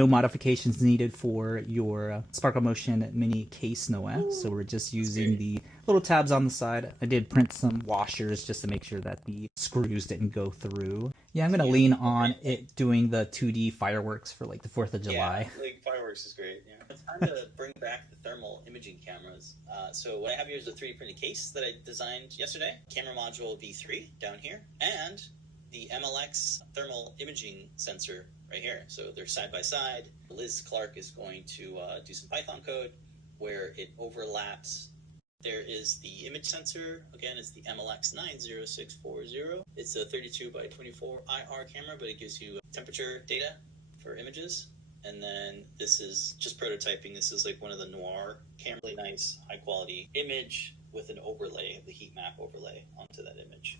No modifications needed for your Sparkle Motion Mini Case Noah. So we're just using the little tabs on the side. I did print some washers just to make sure that the screws didn't go through. Yeah, I'm going to lean on it doing the 2D fireworks for like the 4th of July. Yeah, like fireworks is great. Yeah. It's time to bring back the thermal imaging cameras. So what I have here is a 3D printed case that I designed yesterday. Camera module V3 down here. And the MLX thermal imaging sensor right here. So they're side by side. Liz Clark is going to do some Python code where it overlaps. There is the image sensor. Again, it's the MLX 90640. It's a 32 by 24 IR camera, but it gives you temperature data for images. And then this is just prototyping. This is like one of the Noir camera, really nice, high quality image with an overlay, the heat map overlay onto that image.